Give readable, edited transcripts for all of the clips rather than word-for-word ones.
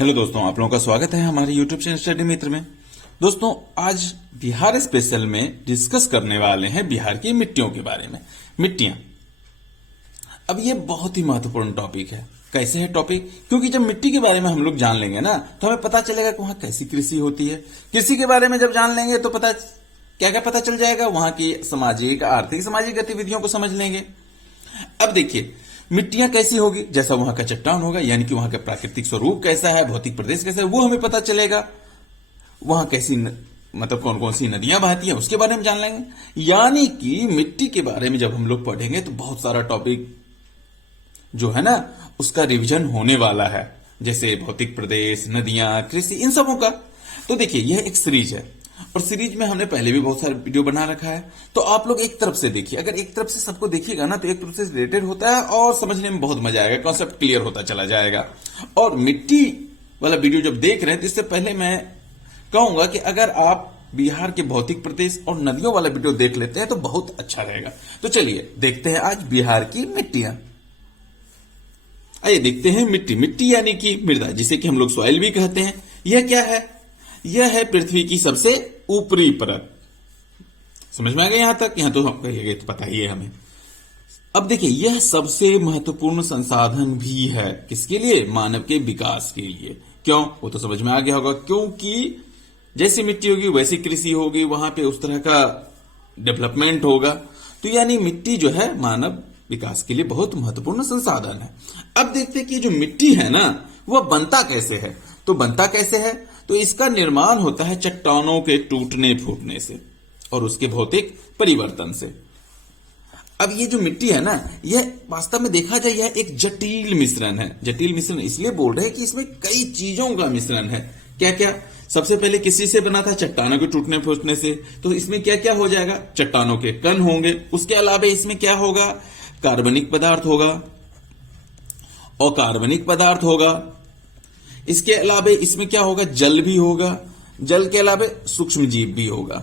Hello दोस्तों, आप लोगों का स्वागत है हमारे यूट्यूब चैनल स्टडी मित्र में। दोस्तों, आज बिहार स्पेशल में डिस्कस करने वाले हैं बिहार की मिट्टियों के बारे में। मिट्टियां, अब ये बहुत ही महत्वपूर्ण टॉपिक है। कैसे है टॉपिक? क्योंकि जब मिट्टी के बारे में हम लोग जान लेंगे ना, तो हमें पता चलेगा कि वहां कैसी कृषि होती है। कृषि के बारे में जब जान लेंगे तो पता क्या क्या पता चल जाएगा, वहां की सामाजिक आर्थिक सामाजिक गतिविधियों को समझ लेंगे। अब देखिए, मिट्टियां कैसी होगी, जैसा वहां का चट्टान होगा, यानी कि वहां का प्राकृतिक स्वरूप कैसा है, भौतिक प्रदेश कैसा है, वो हमें पता चलेगा। वहां कैसी मतलब कौन कौन सी नदियां बहती हैं, उसके बारे में जान लेंगे। यानी कि मिट्टी के बारे में जब हम लोग पढ़ेंगे तो बहुत सारा टॉपिक जो है ना, उसका रिवीजन होने वाला है, जैसे भौतिक प्रदेश, नदियां, कृषि, इन सबों का। तो देखिए, यह एक सीरीज है और सीरीज में हमने पहले भी बहुत सारे वीडियो बना रखा है। तो आप लोग एक तरफ से देखिए, अगर एक तरफ से सबको देखिएगा ना, तो एक तरफ से रिलेटेड होता है और समझने में बहुत मजा आएगा, कॉन्सेप्ट क्लियर होता चला जाएगा। और मिट्टी वाला वीडियो जब देख रहे हैं तो इससे पहले मैं कहूंगा कि अगर आप बिहार के भौतिक प्रदेश और नदियों वाला वीडियो देख लेते हैं तो बहुत अच्छा रहेगा। तो चलिए देखते हैं आज बिहार की मिट्टियां। आइए देखते हैं मिट्टी। मिट्टी यानी कि मृदा, जिसे कि हम लोग सॉइल भी कहते हैं। यह क्या है? यह है पृथ्वी की सबसे ऊपरी परत। समझ में आ गया यहां तक? यहां तो हम कहिएगा तो पता ही है हमें। अब देखिए, यह सबसे महत्वपूर्ण संसाधन भी है। किसके लिए? मानव के विकास के लिए। क्यों? वो तो समझ में आ गया होगा, क्योंकि जैसी मिट्टी होगी वैसी कृषि होगी, वहां पे उस तरह का डेवलपमेंट होगा। तो यानी मिट्टी जो है मानव विकास के लिए बहुत महत्वपूर्ण संसाधन है। अब देखते हैं कि जो मिट्टी है ना, वह बनता कैसे है। तो बनता कैसे है? तो इसका निर्माण होता है चट्टानों के टूटने फूटने से और उसके भौतिक परिवर्तन से। अब ये जो मिट्टी है ना, यह वास्तव में देखा जाए यह एक जटिल मिश्रण है। जटिल मिश्रण इसलिए बोल रहे हैं कि इसमें कई चीजों का मिश्रण है। क्या क्या? सबसे पहले किसी से बना था? चट्टानों के टूटने फूटने से। तो इसमें क्या क्या हो जाएगा? चट्टानों के कण होंगे। उसके अलावा इसमें क्या होगा? कार्बनिक पदार्थ होगा, अकार्बनिक पदार्थ होगा। इसके अलावा इसमें क्या होगा? जल भी होगा। जल के अलावा सूक्ष्म जीव भी होगा।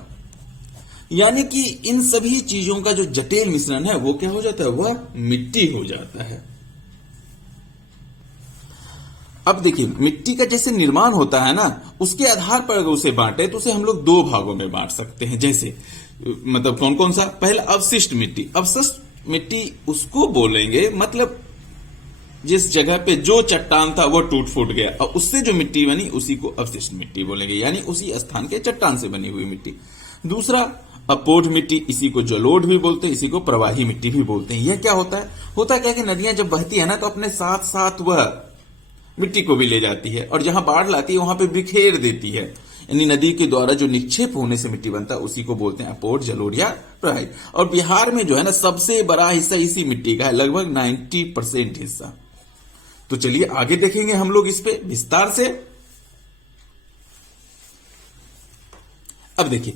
यानी कि इन सभी चीजों का जो जटिल मिश्रण है वो क्या हो जाता है? वह मिट्टी हो जाता है। अब देखिए, मिट्टी का जैसे निर्माण होता है ना, उसके आधार पर अगर उसे बांटे तो उसे हम लोग दो भागों में बांट सकते हैं। जैसे मतलब कौन कौन सा? पहला अवशिष्ट मिट्टी। अवशिष्ट मिट्टी उसको बोलेंगे, मतलब जिस जगह पे जो चट्टान था वो टूट फूट गया और उससे जो मिट्टी बनी उसी को अवशिष्ट मिट्टी बोलेंगे, यानी उसी स्थान के चट्टान से बनी हुई मिट्टी। दूसरा अपोढ़ मिट्टी, इसी को जलोढ़ भी बोलते हैं, इसी को प्रवाही मिट्टी भी बोलते हैं। यह क्या होता है? होता क्या कि नदियां जब बहती है ना, तो अपने साथ साथ वह मिट्टी को भी ले जाती है और जहां बाढ़ लाती है वहां पे बिखेर देती है। यानी नदी के द्वारा जो निक्षेप होने से मिट्टी बनता है उसी को बोलते हैं अपोढ़, जलोढ़ या प्रवाही। और बिहार में जो है ना, सबसे बड़ा हिस्सा इसी मिट्टी का है, लगभग 90% हिस्सा। तो चलिए आगे देखेंगे हम लोग इस पे विस्तार से। अब देखिए,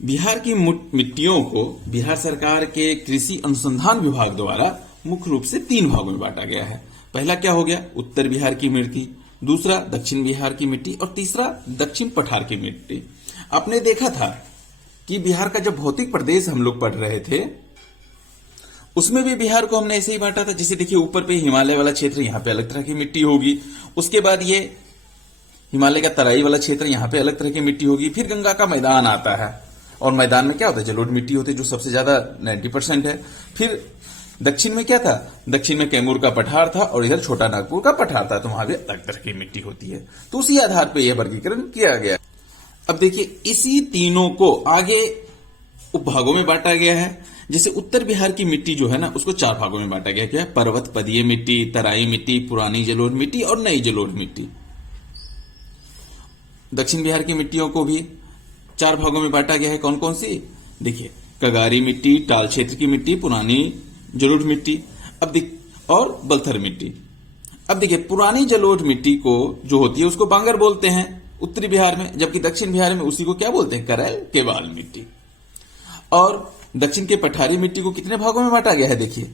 बिहार की मिट्टियों को बिहार सरकार के कृषि अनुसंधान विभाग द्वारा मुख्य रूप से तीन भागों में बांटा गया है। पहला क्या हो गया? उत्तर बिहार की मिट्टी, दूसरा दक्षिण बिहार की मिट्टी और तीसरा दक्षिण पठार की मिट्टी। आपने देखा था कि बिहार का जब भौतिक प्रदेश हम लोग पढ़ रहे थे उसमें भी बिहार को हमने ऐसे ही बांटा था। जैसे देखिए, ऊपर पे हिमालय वाला क्षेत्र, यहाँ पे अलग तरह की मिट्टी होगी। उसके बाद ये हिमालय का तराई वाला क्षेत्र, यहाँ पे अलग तरह की मिट्टी होगी। फिर गंगा का मैदान आता है और मैदान में क्या होता है? जलोढ़ मिट्टी होती है, जो सबसे ज्यादा 90% है। फिर दक्षिण में क्या था? दक्षिण में कैमूर का पठार था और इधर छोटा नागपुर का पठार था, तो वहां भी अलग तरह की मिट्टी होती है। तो उसी आधार पर यह वर्गीकरण किया गया। अब देखिए, इसी तीनों को आगे उपभागों में बांटा गया है। जैसे उत्तर बिहार की मिट्टी जो है ना, उसको चार भागों में बांटा गया। क्या? पर्वत पदीय मिट्टी, तराई मिट्टी, पुरानी जलोढ़ मिट्टी और नई जलोढ़ मिट्टी। दक्षिण बिहार की मिट्टियों को भी चार भागों में बांटा गया है। कौन कौन सी? देखिए, कगारी मिट्टी, टाल क्षेत्र की मिट्टी, पुरानी जलोढ़ मिट्टी और बलथर मिट्टी। अब देखिए, पुरानी जलोढ़ मिट्टी को जो होती है उसको बांगर बोलते हैं उत्तरी बिहार में, जबकि दक्षिण बिहार में उसी को क्या बोलते हैं? करैल, केवाल मिट्टी। और दक्षिण के पठारी मिट्टी को कितने भागों में बांटा गया है? देखिए,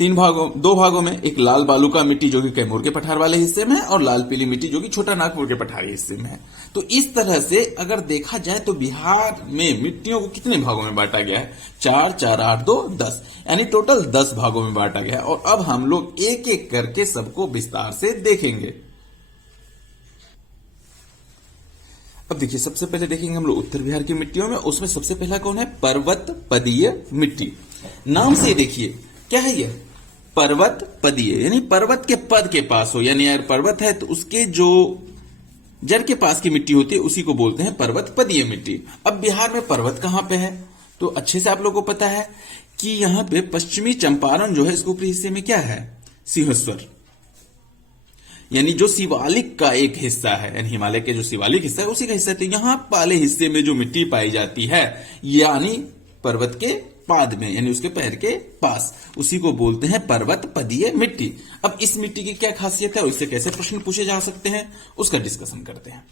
दो भागों में। एक लाल बालूका मिट्टी जो कि कैमूर के पठार वाले हिस्से में है और लाल पीली मिट्टी जो कि छोटा नागपुर के पठारी हिस्से में है। तो इस तरह से अगर देखा जाए तो बिहार में मिट्टियों को कितने भागों में बांटा गया है? 4, 4, 8, 2, 10, यानी टोटल 10 भागों में बांटा गया है। और अब हम लोग एक एक करके सबको विस्तार से देखेंगे। अब देखिए, सबसे पहले देखेंगे हम लोग उत्तर बिहार की मिट्टियों में। उसमें सबसे पहला कौन है? पर्वत पदीय मिट्टी। नाम से देखिए क्या है ये, पर्वत पदीय, यानी पर्वत के पद के पास हो, यानी अगर पर्वत है तो उसके जो जड़ के पास की मिट्टी होती है उसी को बोलते हैं पर्वत पदीय मिट्टी। अब बिहार में पर्वत कहां पे है? तो अच्छे से आप लोगों को पता है कि यहां पे पश्चिमी चंपारण जो है, इसके ऊपरी हिस्से में क्या है? सिंहेश्वर, यानी जो शिवालिक का एक हिस्सा है, यानी हिमालय के जो शिवालिक हिस्सा है उसी का हिस्सा है। तो यहां वाले हिस्से में जो मिट्टी पाई जाती है, यानी पर्वत के पाद में, यानी उसके पैर के पास, उसी को बोलते हैं पर्वत पदीय मिट्टी। अब इस मिट्टी की क्या खासियत है और इससे कैसे प्रश्न पूछे जा सकते हैं, उसका डिस्कशन करते हैं।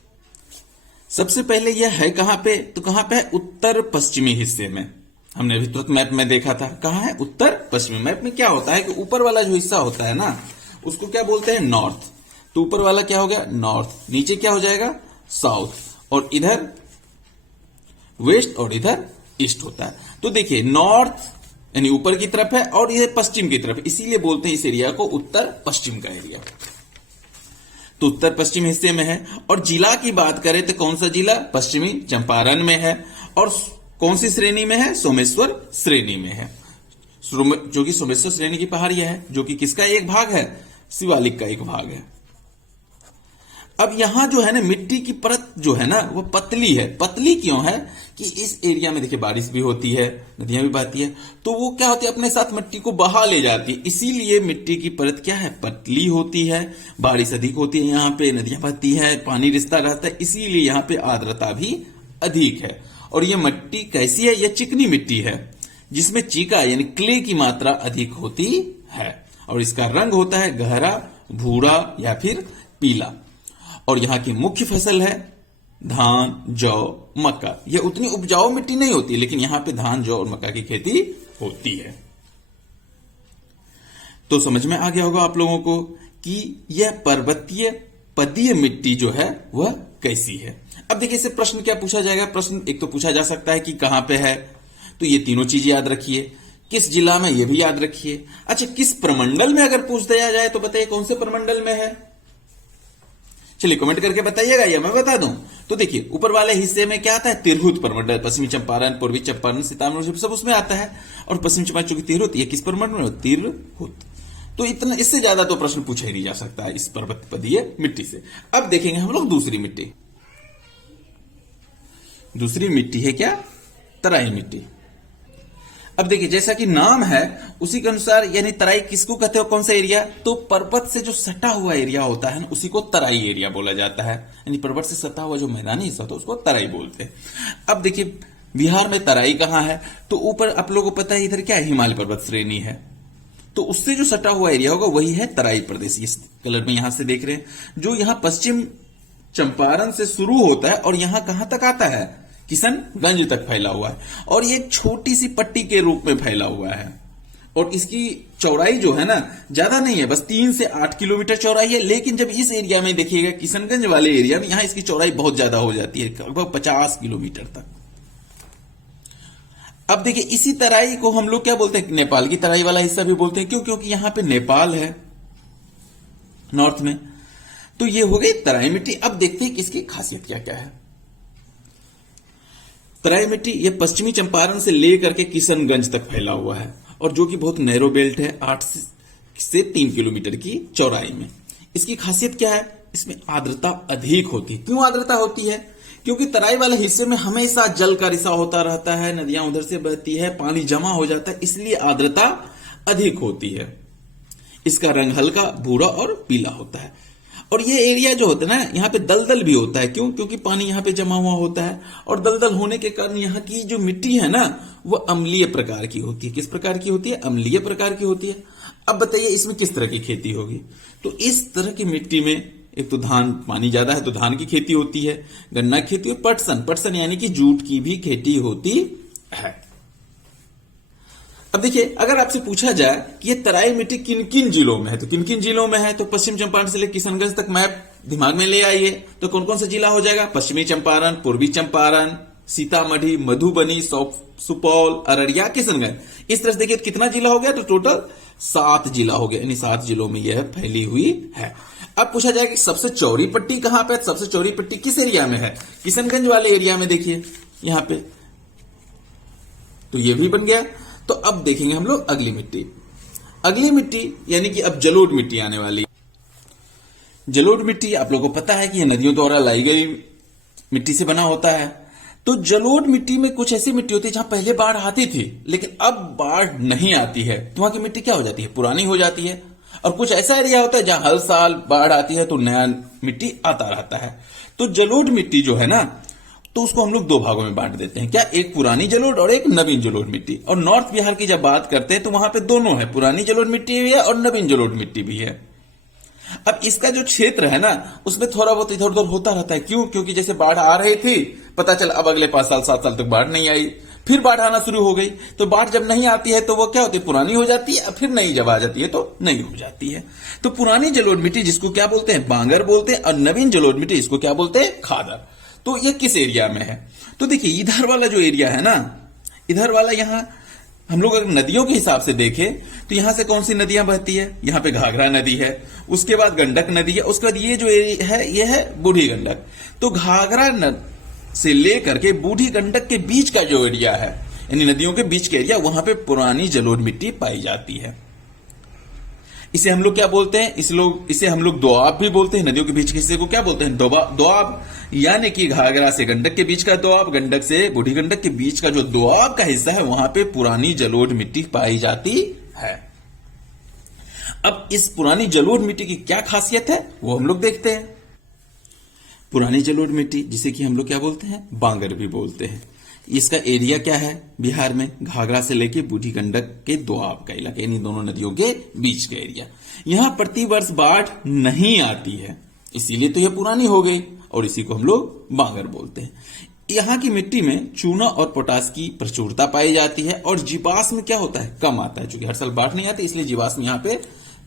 सबसे पहले यह है कहां पे? तो कहां पे है? उत्तर पश्चिमी हिस्से में। हमने अभी तुरंत मैप में देखा था, कहां है? उत्तर पश्चिमी। मैप में क्या होता है कि ऊपर वाला जो हिस्सा होता है ना, उसको क्या बोलते हैं? नॉर्थ। तो ऊपर वाला क्या हो गया? नॉर्थ। नीचे क्या हो जाएगा? साउथ। और इधर वेस्ट और इधर ईस्ट होता है। तो देखिए, नॉर्थ यानी ऊपर की तरफ है और इधर पश्चिम की तरफ, इसीलिए बोलते हैं इस एरिया को उत्तर पश्चिम का एरिया। तो उत्तर पश्चिम हिस्से में है। और जिला की बात करें तो कौन सा जिला? पश्चिमी चंपारण में है। और कौन सी श्रेणी में है? सोमेश्वर श्रेणी में है, जो कि सोमेश्वर श्रेणी की पहाड़ियां है, जो कि किसका एक भाग है? शिवालिक का एक भाग है। अब यहां जो है ना, मिट्टी की परत जो है ना, वो पतली है। पतली क्यों है? कि इस एरिया में देखिए बारिश भी होती है, नदियां भी बहती है, तो वो क्या होती है? अपने साथ मिट्टी को बहा ले जाती है। इसीलिए मिट्टी की परत क्या है? पतली होती है। बारिश अधिक होती है यहाँ पे, नदियां बहती है, पानी रिसता रहता है, इसीलिए यहाँ पे आर्द्रता भी अधिक है। और ये मिट्टी कैसी है? ये चिकनी मिट्टी है, जिसमें चीका यानी क्ले की मात्रा अधिक होती है। और इसका रंग होता है गहरा भूरा या फिर पीला। और यहां की मुख्य फसल है धान, जौ, मक्का। यह उतनी उपजाऊ मिट्टी नहीं होती, लेकिन यहां पे धान, जौ और मक्का की खेती होती है। तो समझ में आ गया होगा आप लोगों को कि यह पर्वतीय पदीय मिट्टी जो है वह कैसी है। अब देखिए, इससे प्रश्न क्या पूछा जाएगा? प्रश्न एक तो पूछा जा सकता है कि कहां पे है, तो ये तीनों चीज याद रखिए। किस जिला में, ये भी याद रखिए। अच्छा, किस प्रमंडल में अगर पूछ दिया जाए तो बताइए कौन से प्रमंडल में है? चलिए कमेंट करके बताइएगा या मैं बता दूं। तो देखिए, ऊपर वाले हिस्से में क्या आता है? तिरहुत प्रमंडल। पश्चिमी चंपारण, पूर्वी चंपारण, सीतामढ़ी सब उसमें आता है। और पश्चिमी चंपारण चूंकि तिरहुत, ये किस प्रमंडल में? तिरहुत। तो इतना, इससे ज्यादा तो प्रश्न पूछा ही नहीं जा सकता है इस पर्वत पदीय मिट्टी से। अब देखेंगे हम लोग दूसरी मिट्टी। दूसरी मिट्टी है क्या? तराई मिट्टी। अब देखिए, जैसा कि नाम है उसी के अनुसार, यानी तराई किसको कहते हो? कौन सा एरिया? तो पर्वत से जो सटा हुआ एरिया होता है ना, उसी को तराई एरिया बोला जाता है। यानी पर्वत से सटा हुआ जो मैदानी हिस्सा होता है उसको तराई बोलते हैं। अब देखिए, बिहार में तराई कहां है? तो ऊपर आप लोगों को पता है इधर क्या है? हिमालय पर्वत श्रेणी है। तो उससे जो सटा हुआ एरिया होगा वही है तराई प्रदेश। इस कलर में यहां से देख रहे हैं, जो यहां पश्चिम चंपारण से शुरू होता है और यहां कहां तक आता है? किशनगंज तक फैला हुआ है। और ये छोटी सी पट्टी के रूप में फैला हुआ है। और इसकी चौड़ाई जो है ना, ज्यादा नहीं है, बस 3 से 8 किलोमीटर चौड़ाई है। लेकिन जब इस एरिया में देखिएगा, किशनगंज वाले एरिया में, यहां इसकी चौड़ाई बहुत ज्यादा हो जाती है, लगभग 50 किलोमीटर तक। अब देखिए, इसी तराई को हम लोग क्या बोलते हैं? नेपाल की तराई वाला हिस्सा भी बोलते हैं। क्यों? क्योंकि यहां पे नेपाल है नॉर्थ में। तो ये हो गई तराई मिट्टी। अब देखते हैं कि इसकी खासियत क्या क्या है। तराई मिट्टी ये पश्चिमी चंपारण से लेकर के किशनगंज तक फैला हुआ है, और जो कि बहुत नैरो बेल्ट है, 8 से 3 किलोमीटर की चौड़ाई में। इसकी खासियत क्या है? इसमें आर्द्रता अधिक होती है। क्यों आर्द्रता होती है? क्योंकि तराई वाले हिस्से में हमेशा जल का रिसाव होता रहता है, नदियां उधर से बहती है, पानी जमा हो जाता है, इसलिए आर्द्रता अधिक होती है। इसका रंग हल्का भूरा और पीला होता है। और ये एरिया जो होता है ना, यहाँ पे दलदल भी होता है। क्यों? क्योंकि पानी यहाँ पे जमा हुआ होता है, और दलदल होने के कारण यहाँ की जो मिट्टी है ना, वो अम्लीय प्रकार की होती है। किस प्रकार की होती है? अम्लीय प्रकार की होती है। अब बताइए, इसमें किस तरह की खेती होगी? तो इस तरह की मिट्टी में एक तो धान, पानी ज्यादा है तो धान की खेती होती है, गन्ना की खेती, और पटसन यानी कि जूट की भी खेती होती है। अब देखिए, अगर आपसे पूछा जाए कि ये तराई मिट्टी किन किन जिलों में है, तो किन किन जिलों में है? तो पश्चिम चंपारण से लेकर किशनगंज तक मैप दिमाग में ले आइए। तो कौन कौन सा जिला हो जाएगा? पश्चिमी चंपारण, पूर्वी चंपारण, सीतामढ़ी, मधुबनी, सुपौल, अररिया, किशनगंज। इस तरह से देखिए कितना जिला हो गया? तो टोटल 7 जिला हो गया, यानी 7 जिलों में यह फैली हुई है। अब पूछा जाए कि सबसे चौड़ी पट्टी कहां पे है, सबसे चौड़ी पट्टी किस एरिया में है, किशनगंज वाले एरिया में, देखिए यहां पे, तो ये भी बन गया। तो अब देखेंगे हम लोग अगली मिट्टी। अगली मिट्टी यानी कि अब जलोढ़ मिट्टी आने वाली। जलोढ़ मिट्टी आप लोगों को पता है कि ये नदियों द्वारा लाई गई मिट्टी से बना होता है। तो जलोढ़ मिट्टी में कुछ ऐसी मिट्टी होती है जहां पहले बाढ़ आती थी लेकिन अब बाढ़ नहीं आती है, तो वहां की मिट्टी क्या हो जाती है, पुरानी हो जाती है। और कुछ ऐसा एरिया होता है जहां हर साल बाढ़ आती है तो नया मिट्टी आता रहता है। तो जलोढ़ मिट्टी जो है ना, तो उसको हम लोग दो भागों में बांट देते हैं, क्या, एक पुरानी जलोढ़ और एक नवीन जलोढ़ मिट्टी। और नॉर्थ बिहार की जब बात करते हैं तो वहां पे दोनों है, पुरानी जलोढ़ मिट्टी भी है और नवीन जलोढ़ मिट्टी भी है। अब इसका जो क्षेत्र है ना, उसमें थोड़ा बहुत इधर उधर होता रहता है। क्यों? क्योंकि जैसे बाढ़ आ रही थी, पता चला अब अगले 5 साल 7 साल तक बाढ़ नहीं आई, फिर बाढ़ आना शुरू हो गई। तो बाढ़ जब नहीं आती है तो वो क्या होती है, पुरानी हो जाती है, फिर नई जब आ जाती है तो नई हो जाती है। तो पुरानी जलोढ़ मिट्टी जिसको क्या बोलते हैं, बांगर बोलते हैं, और नवीन जलोढ़ मिट्टी इसको क्या बोलते हैं, खादर। तो ये किस एरिया में है, तो देखिए इधर वाला जो एरिया है ना, इधर वाला, यहां हम लोग अगर नदियों के हिसाब से देखें तो यहां से कौन सी नदियां बहती है, यहां पे घाघरा नदी है, उसके बाद गंडक नदी है, उसके बाद ये जो है ये है बूढ़ी गंडक। तो घाघरा से लेकर के बूढ़ी गंडक के बीच का जो एरिया है, यानी नदियों के बीच का एरिया, वहां पे पुरानी जलोढ़ मिट्टी पाई जाती है। इसे हम लोग क्या बोलते हैं, इसे हम लोग दोआब भी बोलते हैं। नदियों के बीच के हिस्से को क्या बोलते हैं, दोआब, यानी कि घाघरा से गंडक के बीच का दोआब, गंडक से बूढ़ी गंडक के बीच का जो दोआब का हिस्सा है, वहां पे पुरानी जलोढ़ मिट्टी पाई जाती है। अब इस पुरानी जलोढ़ मिट्टी की क्या खासियत है वो हम लोग देखते हैं। पुरानी जलोढ़ मिट्टी जिसे कि हम लोग क्या बोलते हैं, बांगर भी बोलते हैं। इसका एरिया क्या है बिहार में, घाघरा से लेके बूढ़ी गंडक के दोआब का इलाका, यानी दोनों नदियों के बीच का एरिया। यहां प्रतिवर्ष बाढ़ नहीं आती है, इसीलिए तो यह पुरानी हो गई और इसी को हम लोग बांगर बोलते हैं। यहां की मिट्टी में चूना और पोटास की प्रचुरता पाई जाती है और जीवाश्म क्या होता है, कम आता है। चूंकि हर साल बाढ़ नहीं आती इसलिए जीवाश्म यहां पे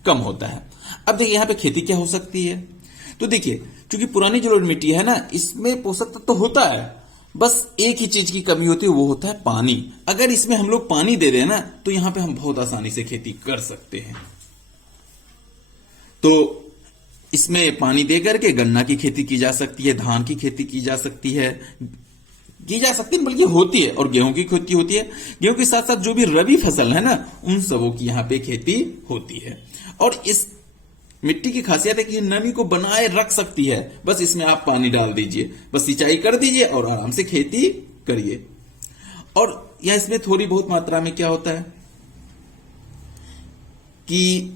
कम होता है। अब देखिए यहां पे खेती क्या हो सकती है, तो देखिए चूंकि पुरानी जलोढ़ मिट्टी है ना, इसमें पोषक तत्व तो होता है, बस एक ही चीज की कमी होती है, वो होता है पानी। अगर इसमें हम लोग पानी दे दें ना, तो यहां पे हम बहुत आसानी से खेती कर सकते हैं। तो इसमें पानी दे करके गन्ना की खेती की जा सकती है, धान की खेती की जा सकती है, बल्कि होती है, और गेहूं की खेती होती है। गेहूं के साथ साथ जो भी रबी फसल है ना, उन सबों की यहां पे खेती होती है। और इस मिट्टी की खासियत है कि ये नमी को बनाए रख सकती है। बस इसमें आप पानी डाल दीजिए, बस सिंचाई कर दीजिए और आराम से खेती करिए। और यह इसमें थोड़ी बहुत मात्रा में क्या होता है कि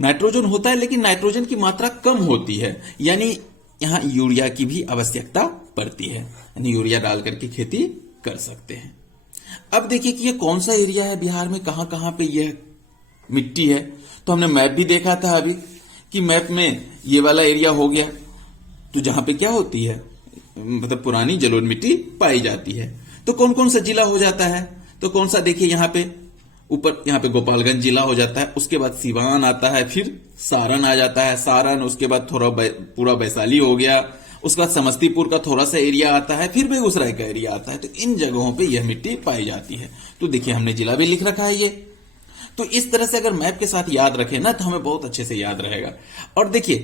नाइट्रोजन होता है, लेकिन नाइट्रोजन की मात्रा कम होती है, यानी यहां यूरिया की भी आवश्यकता पड़ती है, यानी यूरिया डाल करके खेती कर सकते हैं। अब देखिए कि यह कौन सा एरिया है बिहार में, कहां कहां पे यह मिट्टी है। तो हमने मैप भी देखा था अभी कि मैप में ये वाला एरिया हो गया, तो जहां पे क्या होती है, मतलब पुरानी जलोढ़ मिट्टी पाई जाती है। तो कौन कौन सा जिला हो जाता है, तो कौन सा, देखिए यहां पे ऊपर, यहां पे गोपालगंज जिला हो जाता है, उसके बाद सिवान आता है, फिर सारण आ जाता है, सारण, उसके बाद थोड़ा पूरा वैशाली हो गया, उसके बाद समस्तीपुर का थोड़ा सा एरिया आता है, फिर बेगूसराय का एरिया आता है। तो इन जगहों पे यह मिट्टी पाई जाती है। तो देखिए हमने जिला भी लिख रखा है ये। तो इस तरह से अगर मैप के साथ याद रखें ना, तो हमें बहुत अच्छे से याद रहेगा। और देखिए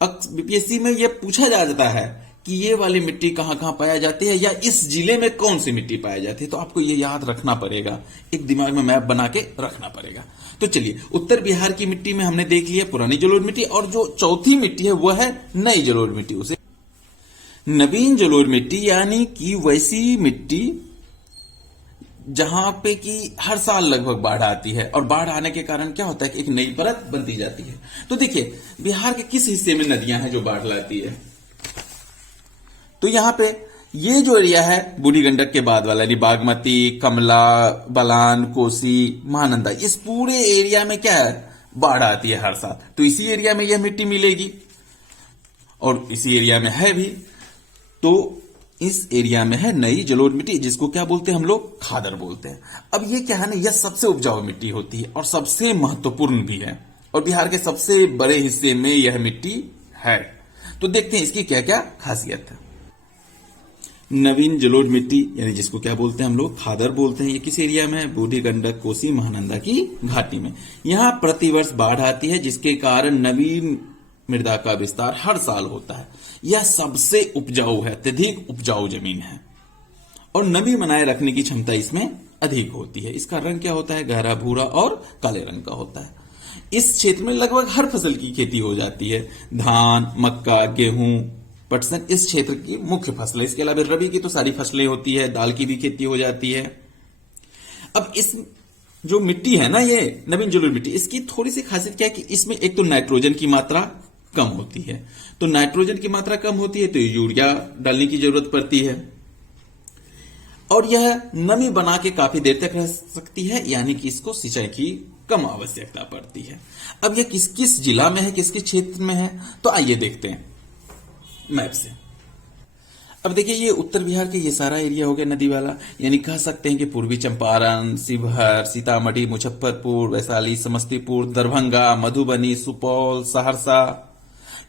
बीपीएससी में यह पूछा जाता है कि ये वाली मिट्टी कहां कहां पाया जाती है, या इस जिले में कौन सी मिट्टी पाई जाती है, तो आपको ये याद रखना पड़ेगा, एक दिमाग में मैप बना के रखना पड़ेगा। तो चलिए, उत्तर बिहार की मिट्टी में हमने देख लिया पुरानी जलोढ़ मिट्टी, और जो चौथी मिट्टी है वह है नई जलोढ़ मिट्टी, उसे नवीन जलोढ़ मिट्टी, यानी कि वैसी मिट्टी जहां पे कि हर साल लगभग बाढ़ आती है, और बाढ़ आने के कारण क्या होता है कि एक नई परत बनती जाती है। तो देखिए बिहार के किस हिस्से में नदियां हैं जो बाढ़ लाती है, तो यहां पे ये जो एरिया है बूढ़ी गंडक के बाद वाला, यानी बागमती, कमला बलान, कोसी, महानंदा, इस पूरे एरिया में क्या है, बाढ़ आती है हर साल। तो इसी एरिया में यह मिट्टी मिलेगी और इसी एरिया में है भी। तो इस एरिया में है नई जलोढ़ मिट्टी, जिसको क्या बोलते हैं हम लोग, खादर बोलते हैं। अब ये क्या है ना, यह सबसे उपजाऊ मिट्टी होती है और सबसे महत्वपूर्ण भी है, और बिहार के सबसे बड़े हिस्से में यह मिट्टी है। तो देखते हैं इसकी क्या क्या खासियत है। नवीन जलोढ़ मिट्टी, यानी जिसको क्या बोलते हैं हम लोग, खादर बोलते हैं। ये किस एरिया में है? बूढ़ी गंडक, कोसी, महानंदा की घाटी में। यहाँ प्रतिवर्ष बाढ़ आती है, जिसके कारण नवीन मृदा का विस्तार हर साल होता है। यह सबसे उपजाऊ है, अत्यधिक उपजाऊ जमीन है और नमी बनाए रखने की क्षमता इसमें अधिक होती है। इसका रंग क्या होता है? गहरा भूरा और काले रंग का होता है। इस क्षेत्र में लगभग हर फसल की खेती हो जाती है। धान, मक्का, गेहूं, पटसन इस क्षेत्र की मुख्य फसल है। इसके अलावा रबी की तो सारी फसलें होती है, दाल की भी खेती हो जाती है। अब इस जो मिट्टी है ना, ये नवीन जलोढ़ मिट्टी, इसकी थोड़ी सी खासियत क्या है कि इसमें एक तो नाइट्रोजन की मात्रा कम होती है। तो नाइट्रोजन की मात्रा कम होती है तो यूरिया डालने की जरूरत पड़ती है और यह नमी बना के काफी देर तक रह सकती है, यानी कि इसको सिंचाई की कम आवश्यकता पड़ती है। अब यह किस किस जिला में है, किस किस क्षेत्र में है, तो आइए देखते हैं मैप से। अब देखिए, ये उत्तर बिहार के ये सारा एरिया हो गया नदी वाला, यानी कह सकते हैं कि पूर्वी चंपारण, शिवहर, सीतामढ़ी, मुजफ्फरपुर, वैशाली, समस्तीपुर, दरभंगा, मधुबनी, सुपौल, सहरसा,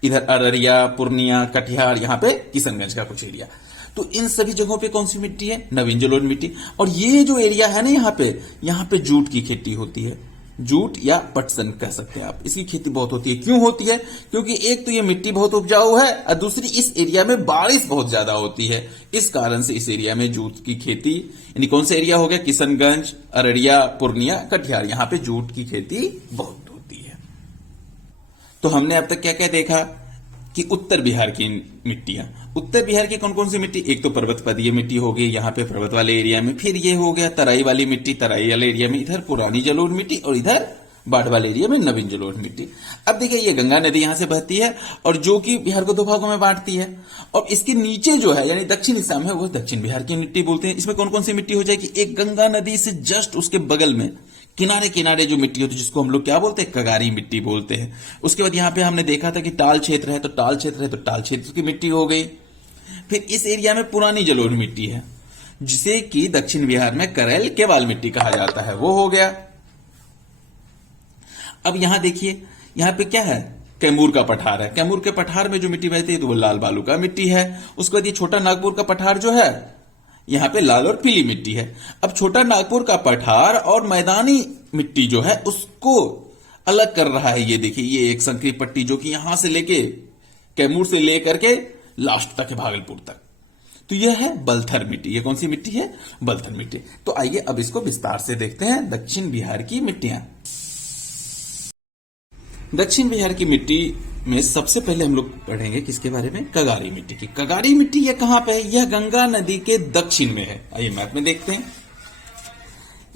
इधर अररिया, पूर्णिया, कटिहार, यहाँ पे किशनगंज का कुछ एरिया। तो इन सभी जगहों पे कौन सी मिट्टी है? नवीन जलोढ़ मिट्टी। और ये जो एरिया है ना, यहाँ पे जूट की खेती होती है। जूट या पटसन कह सकते हैं आप। इसकी खेती बहुत होती है। क्यों होती है? क्योंकि एक तो ये मिट्टी बहुत उपजाऊ है और दूसरी इस एरिया में बारिश बहुत ज्यादा होती है। इस कारण से इस एरिया में जूट की खेती, यानी कौन सा एरिया हो गया? किशनगंज, अररिया, पूर्णिया, कटिहार, यहाँ पे जूट की खेती बहुत होती है। तो हमने अब तक क्या क्या देखा कि उत्तर बिहार की मिट्टियां। उत्तर बिहार की कौन कौन सी मिट्टी? एक तो पर्वत पदीय मिट्टी हो गई, यहाँ पे पर्वत वाले एरिया में। फिर ये हो गया तराई वाली मिट्टी, तराई वाले एरिया में। इधर पुरानी जलोढ़ मिट्टी और इधर बाढ़ वाले एरिया में नवीन जलोढ़ मिट्टी। अब देखिए, ये गंगा नदी यहां से बहती है और जो कि बिहार को दो भागों में बांटती है। और इसके नीचे जो है, यानी दक्षिण हिस्सा में, वो दक्षिण बिहार की मिट्टी बोलते हैं। इसमें कौन कौन सी मिट्टी हो जाएगी? एक गंगा नदी से जस्ट उसके बगल में किनारे किनारे जो मिट्टी होती है, जिसको हम लोग क्या बोलते हैं? कगारी मिट्टी बोलते हैं। उसके बाद यहाँ पे हमने देखा था कि टाल क्षेत्र है, तो टाल क्षेत्र है तो टाल क्षेत्र की मिट्टी हो गई। फिर इस एरिया में पुरानी जलोढ़ मिट्टी है, जिसे कि दक्षिण बिहार में करेल केवाल मिट्टी कहा जाता है, वो हो गया। अब यहां देखिए, यहां पे क्या है? कैमूर का पठार है। कैमूर के पठार में जो मिट्टी बहती है तो वो लाल बालू का मिट्टी है। उसके बाद ये छोटा नागपुर का पठार जो है, यहां पे लाल और पीली मिट्टी है। अब छोटा नागपुर का पठार और मैदानी मिट्टी जो है उसको अलग कर रहा है। ये देखिए, ये एक संकरी पट्टी जो कि यहां से लेके कैमूर से लेकर के लास्ट तक है, भागलपुर तक। तो यह है बलथर मिट्टी। ये कौन सी मिट्टी है? बलथर मिट्टी। तो आइए अब इसको विस्तार से देखते हैं, दक्षिण बिहार की मिट्टियां। दक्षिण बिहार की मिट्टी में सबसे पहले हम लोग पढ़ेंगे किसके बारे में? कगारी मिट्टी की। कगारी मिट्टी यह कहां पे है? यह गंगा नदी के दक्षिण में है। आइए मैप में देखते हैं।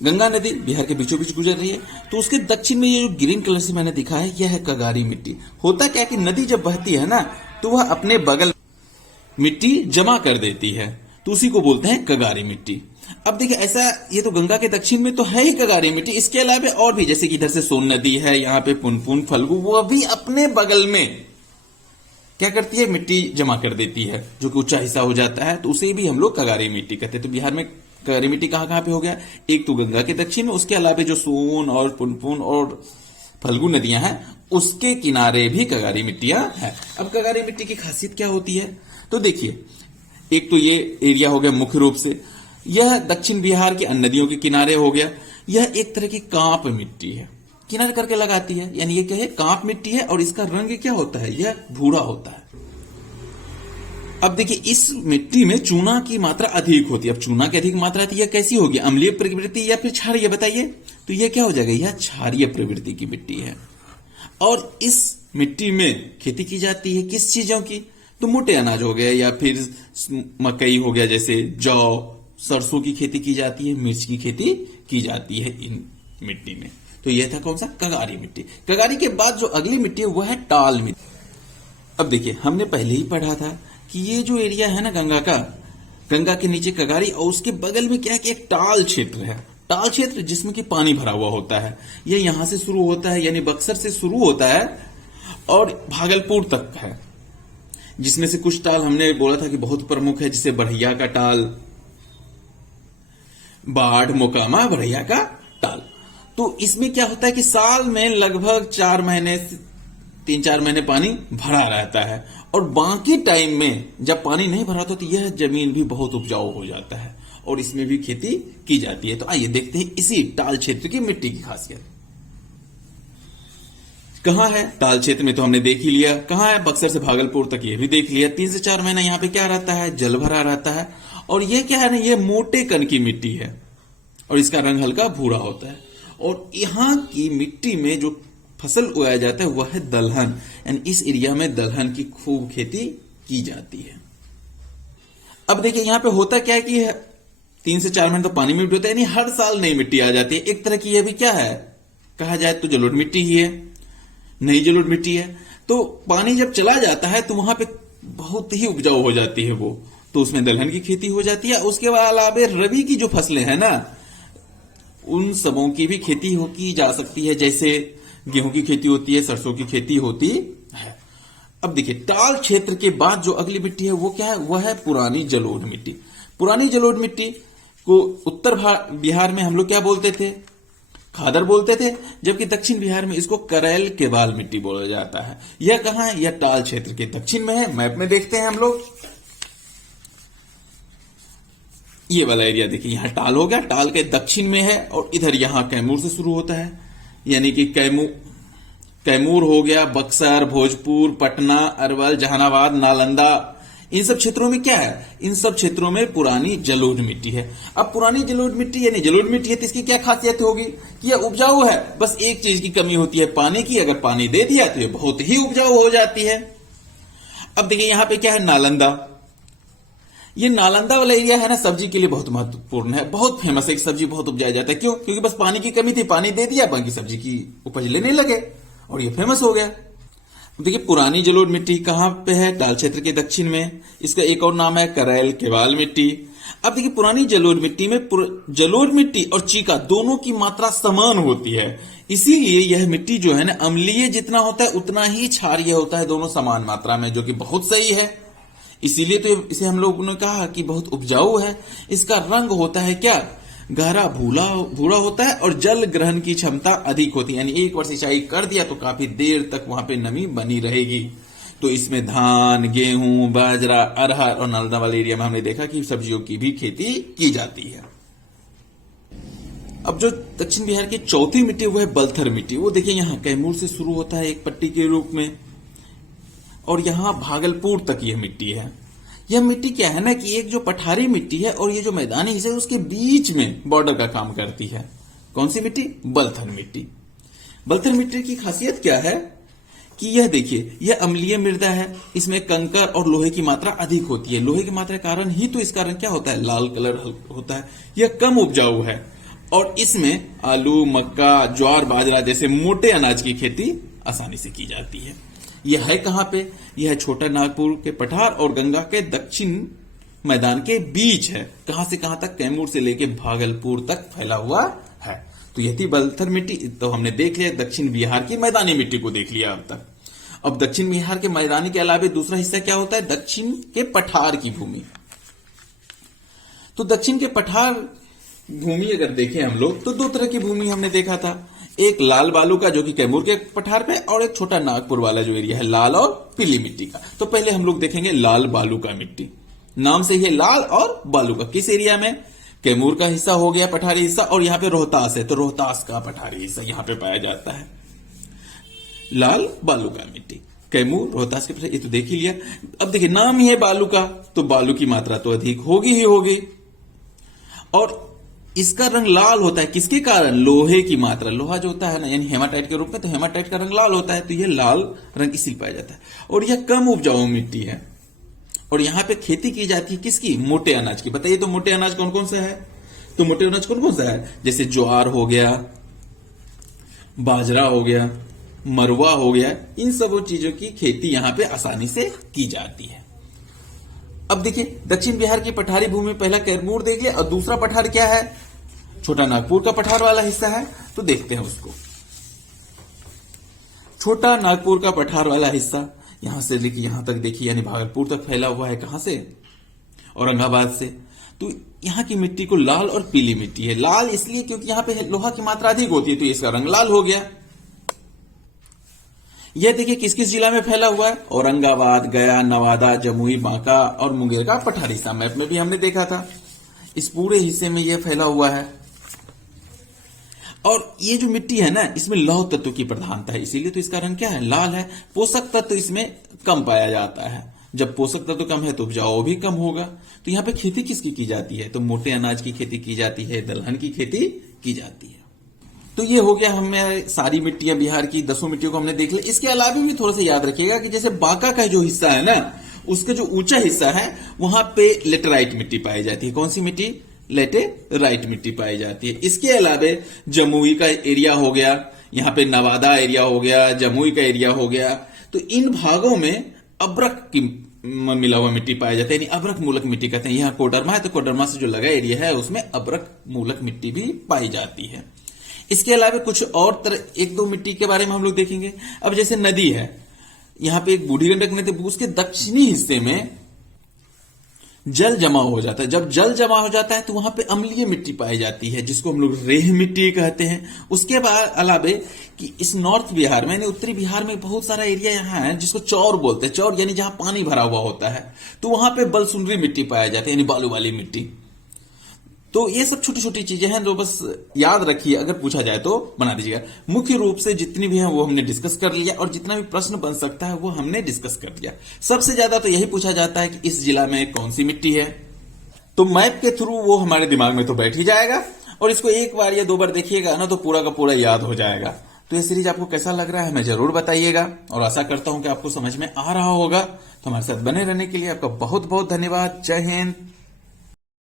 गंगा नदी बिहार के बीचों बीच गुजर रही है, तो उसके दक्षिण में ये जो ग्रीन कलर से मैंने दिखा है, यह है कगारी मिट्टी। होता क्या कि नदी जब बहती है ना, तो वह अपने बगल मिट्टी जमा कर देती है, तो उसी को बोलते हैं कगारी मिट्टी। अब देखिए, ऐसा ये तो गंगा के दक्षिण में तो है ही कगारी मिट्टी। इसके अलावा और भी, जैसे कि इधर से सोन नदी है, यहाँ पे पुनपुन, फल्गु, वो भी अपने बगल में क्या करती है? मिट्टी जमा कर देती है, जो कि ऊंचा हिस्सा हो जाता है, तो उसे भी हम लोग कगारी मिट्टी कहते हैं। तो बिहार में कगारी मिट्टी कहां कहां पे हो गया? एक तो गंगा के दक्षिण में, उसके अलावा जो सोन और पुनपुन और फल्गु नदियां हैं, उसके किनारे भी कगारी मिट्टियां हैं। अब कगारी मिट्टी की खासियत क्या होती है? तो देखिए, एक तो ये एरिया हो गया मुख्य रूप से, यह दक्षिण बिहार की अन्य नदियों के किनारे हो गया। यह एक तरह की कांप मिट्टी है, किनारे करके लगाती है, यानी ये क्या है? कांप मिट्टी है। और इसका रंग क्या होता है? यह भूरा होता है। अब देखिए, इस मिट्टी में चूना की मात्रा अधिक होती है। अब चूना की अधिक मात्रा थी, यह कैसी होगी? अम्लीय प्रवृत्ति या फिर क्षारीय? बताइए। तो यह क्या हो जाएगा? यह क्षारीय प्रवृत्ति की मिट्टी है। और इस मिट्टी में खेती की जाती है किस चीजों की? तो मोटे अनाज हो गया, या फिर मकई हो गया, जैसे जौ, सरसों की खेती की जाती है, मिर्च की खेती की जाती है इन मिट्टी में। तो यह था कौन सा? कगारी मिट्टी। कगारी के बाद जो अगली मिट्टी है वह है टाल मिट्टी। अब देखिए, हमने पहले ही पढ़ा था कि ये जो एरिया है ना गंगा का, गंगा के नीचे कगारी और उसके बगल में क्या है कि एक टाल क्षेत्र है। टाल क्षेत्र जिसमें कि पानी भरा हुआ होता है। ये यहां से शुरू होता है, यानी बक्सर से शुरू होता है और भागलपुर तक है, जिसमें से कुछ टाल हमने बोला था कि बहुत प्रमुख है, जैसे बढ़िया का टाल, बाढ़, मोकामा, बढ़िया का टाल। तो इसमें क्या होता है कि साल में लगभग 4 महीने, 3-4 महीने पानी भरा रहता है, और बाकी टाइम में जब पानी नहीं भरा होता तो यह जमीन भी बहुत उपजाऊ हो जाता है और इसमें भी खेती की जाती है। तो आइए देखते हैं इसी टाल क्षेत्र की मिट्टी की खासियत कहां है। टाल क्षेत्र में तो हमने देख ही लिया कहां है, बक्सर से भागलपुर तक ये भी देख लिया। 3 से 4 महीना यहाँ पे क्या रहता है, जल भरा रहता है। और ये क्या है ना, ये मोटे कण की मिट्टी है और इसका रंग हल्का भूरा होता है। और यहाँ की मिट्टी में जो फसल उगाया जाता है वह है दलहन, यानी इस एरिया में दलहन की खूब खेती की जाती है। अब देखिए यहाँ पे होता क्या है कि 3 से 4 महीने तो पानी में भी होता है, यानी हर साल नई मिट्टी आ जाती है। एक तरह की यह भी क्या है, कहा जाए तो जलोढ़ मिट्टी ही है, नई जलोढ़ मिट्टी है। तो पानी जब चला जाता है तो वहां पे बहुत ही उपजाऊ हो जाती है वो, तो उसमें दलहन की खेती हो जाती है। उसके अलावा रबी की जो फसलें हैं ना, उन सबों की भी खेती की जा सकती है, जैसे गेहूं की खेती होती है, सरसों की खेती होती है। अब देखिए टाल क्षेत्र के बाद जो अगली मिट्टी है वो क्या है, वह है पुरानी जलोढ़ मिट्टी। पुरानी जलोढ़ मिट्टी को उत्तर बिहार में हम लोग क्या बोलते थे, खादर बोलते थे, जबकि दक्षिण बिहार में इसको करैल केबाल मिट्टी बोला जाता है। यह कहां है, यह टाल क्षेत्र के दक्षिण में है। मैप में देखते हैं हम लोग, ये वाला एरिया देखिए, यहां टाल हो गया, टाल के दक्षिण में है। और इधर यहां कैमूर से शुरू होता है, यानी कि कैमूर हो गया, बक्सर, भोजपुर, पटना, अरवल, जहानाबाद, नालंदा, इन सब क्षेत्रों में क्या है, इन सब क्षेत्रों में पुरानी जलोढ़ मिट्टी है। अब पुरानी जलोढ़ मिट्टी यानी जलोढ़ मिट्टी है तो इसकी क्या खासियत होगी कि यह उपजाऊ है, बस एक चीज की कमी होती है, पानी की। अगर पानी दे दिया तो ये बहुत ही उपजाऊ हो जाती है। अब देखिए यहां पे क्या है, नालंदा। ये नालंदा वाला एरिया है ना, सब्जी के लिए बहुत महत्वपूर्ण है, बहुत फेमस है, सब्जी बहुत उपजाया जाता है। क्यों, क्योंकि बस पानी की कमी थी, पानी दे दिया, बाकी सब्जी की उपज लेने लगे और ये फेमस हो गया। देखिए पुरानी जलोढ़ मिट्टी कहां पे है, टाल क्षेत्र के दक्षिण में। इसका एक और नाम है करैल केबाल मिट्टी। अब देखिए पुरानी जलोढ़ मिट्टी में जलोढ़ मिट्टी और चीका दोनों की मात्रा समान होती है, इसीलिए यह मिट्टी जो है ना, अम्लीय जितना होता है उतना ही क्षारीय होता है, दोनों समान मात्रा में, जो कि बहुत सही है। इसीलिए तो इसे हम लोगों ने कहा कि बहुत उपजाऊ है। इसका रंग होता है क्या, गहरा भूरा होता है और जल ग्रहण की क्षमता अधिक होती है, यानी एक बार सिंचाई कर दिया तो काफी देर तक वहां पे नमी बनी रहेगी। तो इसमें धान, गेहूं, बाजरा, अरहर और नालंदा वाले एरिया में हमने देखा कि सब्जियों की भी खेती की जाती है। अब जो दक्षिण बिहार की चौथी मिट्टी वो है बलथर मिट्टी। वो देखिए यहाँ कैमूर से शुरू होता है एक पट्टी के रूप में और यहां भागलपुर तक यह मिट्टी है। यह मिट्टी क्या है ना कि एक जो पठारी मिट्टी है और ये जो मैदानी हिस्सा है उसके बीच में बॉर्डर का काम करती है। कौन सी मिट्टी, बलथर मिट्टी। बलथर मिट्टी की खासियत क्या है कि यह देखिए, यह अम्लीय मृदा है, इसमें कंकर और लोहे की मात्रा अधिक होती है। लोहे की मात्रा के कारण ही तो इसका रंग क्या होता है, लाल कलर होता है। यह कम उपजाऊ है और इसमें आलू, मक्का, ज्वार, बाजरा जैसे मोटे अनाज की खेती आसानी से की जाती है। यह है कहां पे, यह छोटा नागपुर के पठार और गंगा के दक्षिण मैदान के बीच है। कहां से कहां तक, कैमूर से लेके भागलपुर तक फैला हुआ है। तो यह थी बलथर मिट्टी। तो हमने देख लिया दक्षिण बिहार की मैदानी मिट्टी को देख लिया अब तक। अब दक्षिण बिहार के मैदानी के अलावा दूसरा हिस्सा क्या होता है, दक्षिण के पठार की भूमि। तो दक्षिण के पठार भूमि अगर देखें हम लोग तो 2 तरह की भूमि हमने देखा था, एक लाल बालू का जो कि कैमूर के पठार पे, और एक छोटा नागपुर वाला जो एरिया है लाल और पीली मिट्टी का। तो पहले हम लोग देखेंगे लाल बालू का मिट्टी। नाम से ही लाल और बालू का, किस एरिया में, कैमूर का हिस्सा हो गया पठारी हिस्सा, और यहां पे रोहतास है तो रोहतास का पठारी हिस्सा यहां पे पाया जाता है। लाल बालू का मिट्टी, कैमूर, रोहतास के पठारी, ये तो देख ही लिया। अब देखिए नाम ही है बालू का तो बालू की मात्रा तो अधिक होगी ही होगी और इसका रंग लाल होता है, किसके कारण, लोहे की मात्रा। लोहा जो होता है ना, यानी हेमाटाइट के रूप में, तो हेमाटाइट का रंग लाल होता है, तो यह लाल रंग इसीलिए पाया जाता है। और यह कम उपजाऊ मिट्टी है और यहां पे खेती की जाती है किसकी, मोटे अनाज की। बताइए तो मोटे अनाज कौन कौन सा है, तो मोटे अनाज कौन कौन सा है, जैसे ज्वार हो गया, बाजरा हो गया, मरवा हो गया, इन सब चीजों की खेती यहां पे आसानी से की जाती है। अब देखिए दक्षिण बिहार की पठारी भूमि, पहला कैमूर देख लिया और दूसरा पठार क्या है, छोटा नागपुर का पठार वाला हिस्सा है। तो देखते हैं उसको, छोटा नागपुर का पठार वाला हिस्सा यहां से लेके यहां तक देखिए, यानी भागलपुर तक फैला हुआ है। कहां से, औरंगाबाद से। तो यहां की मिट्टी को लाल और पीली मिट्टी है। लाल इसलिए क्योंकि यहां पे लोहा की मात्रा अधिक होती है तो इसका रंग लाल हो गया। यह देखिए किस किस जिला में फैला हुआ है। औरंगाबाद, गया, नवादा, जमुई, बांका और मुंगेर का पठार हिस्सा मैप में भी हमने देखा था। इस पूरे हिस्से में यह फैला हुआ है। और ये जो मिट्टी है ना, इसमें लौह तत्व की प्रधानता है, इसीलिए तो इसका रंग क्या है, लाल है। पोषक तत्व इसमें कम पाया जाता है। जब पोषक तत्व कम है तो उपजाऊ भी कम होगा। तो यहाँ पे खेती किसकी की जाती है, तो मोटे अनाज की खेती की जाती है, दलहन की खेती की जाती है। तो ये हो गया हमें सारी मिट्टियां बिहार की 10 मिट्टियों को हमने देख लिया। इसके अलावा भी थोड़ा सा याद रखिएगा कि जैसे बांका का जो हिस्सा है ना, उसका जो ऊंचा हिस्सा है वहां पे लेटेराइट मिट्टी पाई जाती है। कौन सी मिट्टी, लेटेराइट मिट्टी पाई जाती है। इसके अलावा जमुई का एरिया हो गया, यहाँ पे नवादा एरिया हो गया, जमुई का एरिया हो गया। तो इन भागों में अब्रक की मिला हुआ मिट्टी पाया जाता है, यानी अब्रक मूलक मिट्टी कहते हैं। यहाँ कोडरमा है तो कोडरमा से जो लगा एरिया है उसमें अब्रक मूलक मिट्टी भी पाई जाती है। इसके अलावा कुछ और तरह एक दो मिट्टी के बारे में हम लोग देखेंगे। अब जैसे नदी है, यहां पे एक बूढ़ी गंडक नदी, उसके दक्षिणी हिस्से में जल जमा हो जाता है। जब जल जमा हो जाता है तो वहां पे अम्लीय मिट्टी पाई जाती है, जिसको हम लोग रेह मिट्टी कहते हैं। उसके बाद अलावे कि इस नॉर्थ बिहार में, यानी उत्तरी बिहार में बहुत सारा एरिया यहाँ है जिसको चौर बोलते हैं। चौर यानी जहां पानी भरा हुआ होता है, तो वहां पे बलसुंडरी मिट्टी पाया जाती है, यानी बालू वाली मिट्टी। तो ये सब छोटी छोटी चीजें हैं जो बस याद रखिए, अगर पूछा जाए तो बना दीजिएगा। मुख्य रूप से जितनी भी हैं वो हमने डिस्कस कर लिया, और जितना भी प्रश्न बन सकता है वो हमने डिस्कस कर लिया। सबसे ज्यादा तो यही पूछा जाता है कि इस जिला में कौन सी मिट्टी है, तो मैप के थ्रू वो हमारे दिमाग में तो बैठ ही जाएगा, और इसको एक बार या 2 बार देखिएगा ना तो पूरा का पूरा याद हो जाएगा। तो ये सीरीज आपको कैसा लग रहा है हमें जरूर बताइएगा, और आशा करता हूं कि आपको समझ में आ रहा होगा। तो हमारे साथ बने रहने के लिए आपका बहुत बहुत धन्यवाद। जय हिंद।